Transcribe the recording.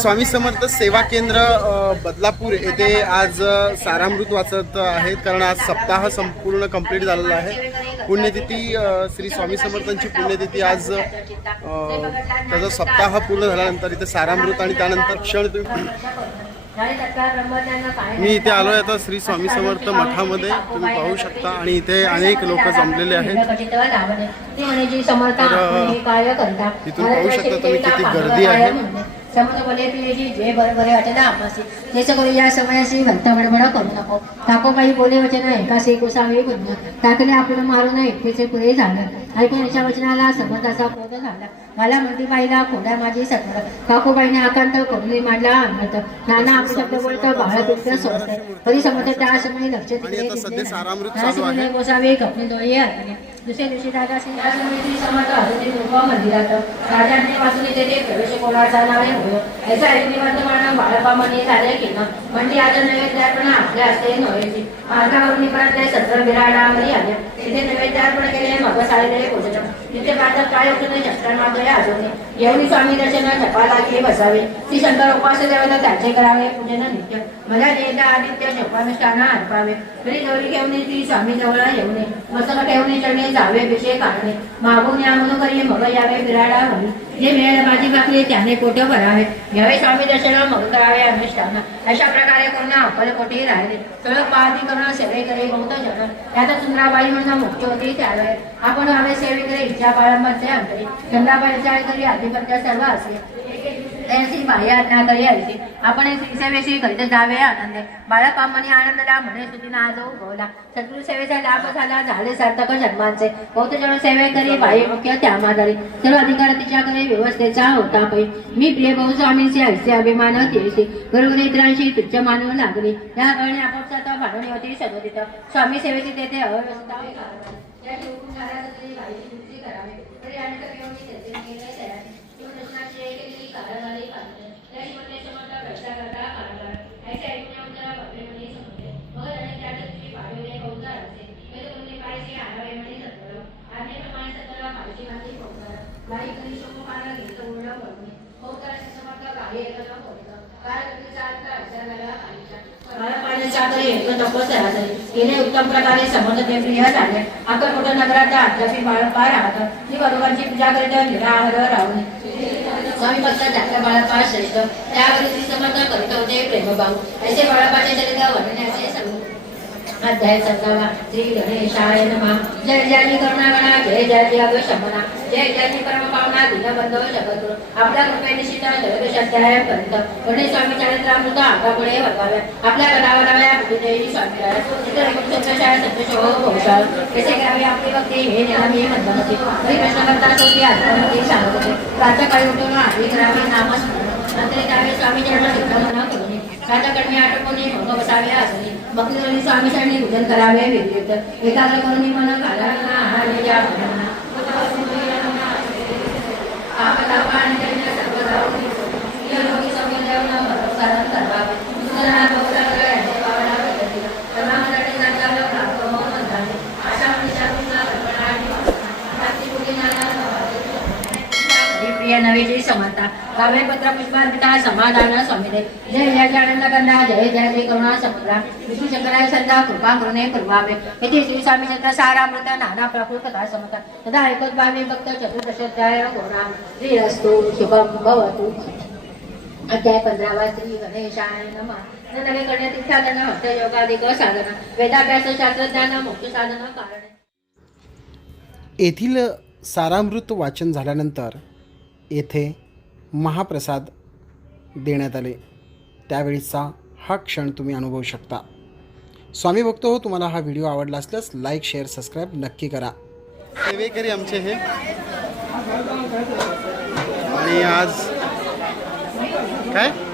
स्वामी समर्थ सेवा केंद्र बदलापूर येथे आज सारामृत वाचत आहेत. कारण आज सप्ताह संपूर्ण कंप्लीट झालेला आहे. पुण्यतिथी श्री स्वामी समर्थांची पुण्यतिथी आज त्याचा सप्ताह पूर्ण झाल्यानंतर इथे सारामृत आणि त्यानंतर क्षण मी इथे आलो आहे आता श्री स्वामी समर्थ मठामध्ये. तुम्ही पाहू शकता आणि इथे अनेक लोक जमलेले आहेत. तर, इथून पाहू शकता तुम्ही किती गर्दी आहे. समोर बोले तुझी जे बरे बरे वाटे ना आम्हासी जसं करू या समयाशी भलता बडबड करू नको. टाको काही बोले वचन एकाशी गोसावी गुंज टाकले आपण मारून एकटेचे पुरे झालं. ऐकून याच्या वचनाला समर्थाचा क्रोध झाला. मला म्हणती बाईला खोड्या माझी सत्र काकूबाईने आकांत करून मांडला. आणत नाना आपले शब्द बोलतं बाळ पित्र सोडते तरी समर्थ त्या समयी लक्ष तिकडे. गोसावी कपडे डोळे आणले दुसऱ्या दिवशी दादा समर्थ हरती दुर्ग मंदिरात राजांनी वाचून तेथे प्रवेश कोणाचा नावे होय. याचा ऐकणी वर्तमान बाळपामणी झाले की न म्हणजे आपल्या असते ते सत्र आले तिथे केले मग तिथे काय होतं नाही शस्त्रांमागे अजून येऊन स्वामी दर्शना जपा लागे बसावे. ती शंकर उपास देवाला त्याचे करावे. पूजन नित्य. मला देता आदित्य जपानुष्ठाना अर्पावे घरी गौरी घेऊन ती स्वामी जवळ येऊ नये मस्तक ठेवणे चढणे जावे विषय काढणे मागून या म्हणून करी मग यावे बिराडा होई जे मिळेल माझी बाकली त्याने पोट भरावे. घ्यावे स्वामी दर्शन मग करावे अनुष्ठाना. अशा प्रकारे करून अक्कल कोटी राहिले सळ पाहती करून सेवे करे बहुत जन त्यात सुंदराबाई म्हणून मुख्य होती त्यावेळे. आपण हवे सेवे करे इच्छा बाळंबाचे अंतरी. चंद्राबाई चाळ करी सर्व असे त्यांची बाह्य आपण सेवेशी करीत जावे आनंदला म्हणे सुतीनं आज उभवला सद्गुरु सेवेचा लाभ झाला झाले सार्थक जन्मांचे. जण सेवे करी बाह्य मुख्य त्यामाधारी सर्व अधिकार तिच्याकडे व्यवस्थेचा होता पै. मी प्रिय भाऊ स्वामींचे ऐसे अभिमान केसी बरोबर इतरांशी तुच्छ मानू लागली. या कारणे आपापसात भांडणी होती सदोदित स्वामी सेवेची तेथे अव्यवस्था या ठेवून घरात तरी बाईची करावी. तरी अनेक केवणी त्याचे निर्णय तयार. किंवा केलेली कारागारी बांधणे. त्या हिमते समर्थ व्यवसाय करता कारागार. ऐसे ऐकून येऊन त्याला म्हणे समजले. मग त्याने त्या दिवशी पाठवले बहुधा असे. वेद बोलणे पाहिजे आणावे म्हणे सत्वरम. आज्ञेप्रमाणे सत्वरम पाहिजे माती पोहोचणार. बाई कधी शोकपाला घेतलं उरलं पडणे. बहुतांश समर्थ कार्य एकत्र होतं. कारकिर्दीचा अर्थ पाहिजे. बाळापाण्याच्या तरी एक नको गेले उत्तम प्रकारे समर्थ प्रिय झाले. अक्कलकोट नगरात बाळ पार राहतात ती बरोबरची पूजा करीत निराहार राहून स्वामी भक्त धाकट्या बाळप्पा श्रेष्ठ. त्यावेळी श्री करीत होते प्रेमभाऊ. ऐसे बाळप्पाचे चरित्र वर्णण्याचे सांगू अध्याय सत्तावा श्री गणेशाय नमः. जय जय करुणागणा जय जय जय शमना जय जय परम पावना दीनबंधो जगद्गुरु. आपल्या कृपे निश्चित त्रयोदश अध्यायापर्यंत गणेश स्वामी चरित्रामृत आगापुढे वळवाव्या आपल्या गदावराव्या बुद्धिदेवी स्वामी सत्यशाय सत्यशो भोषाळ कसे करावे आपली भक्ती? हे नेहमी म्हणत तरी प्रश्न करता होती आत्महत्या सांगत. होते प्रातःकाळी उठून आधी करावे नामस्मरण. नंतर त्यावेळी स्वामी चरण विक्रमण करून प्रातःकडे आटोपणे मग बसावे असणे भक्तीवरील स्वामी चरणी पूजन करावे विद्युत एकाग्र करून मन घालावे या आपला पाणी त्यांच्या सर्व जाऊन या योगी स्वामी देवना भरवसारण करावे. दुसरा भक्तांना यांचे पावला पद्धती. सर्वांसाठी जाताना प्राप्त होऊन म्हणताने. अशा मनुष्यातून कल्पना आणि भावना. भक्ती पूजी ज्ञानाला हरी प्रिय नवेची काव्यपत्र काव्य पत्र पुष्पार्पिता समाधान स्वामीदेव जय जय आनंद कंदा जय जय जय करुणा समुद्रा विष्णू शंकराय सदा कृपा करुणे पूर्वावे येथे श्री स्वामी चंद्र सारामृत नाना प्रकृत कथा समता तदा ऐकत भावे भक्त चतुर्दशोध्याय गुणा श्री रस्तु शुभम भवतु. अध्याय पंधरावा श्री गणेशाय नमः. नवे करण्यात इच्छा हस्त योगाधिक साधन. वेदाभ्यास शास्त्रज्ञान मुख्य साधन कारण. येथील सारामृत वाचन झाल्यानंतर येथे महाप्रसाद देण्यात आले. त्यावेळीचा हा क्षण तुम्ही अनुभवू शकता. स्वामी भक्त हो तुम्हाला हा व्हिडिओ आवडला असल्यास लाईक शेअर सबस्क्राईब नक्की करा. सेवेकरी आमचे हे. आणि आज काय?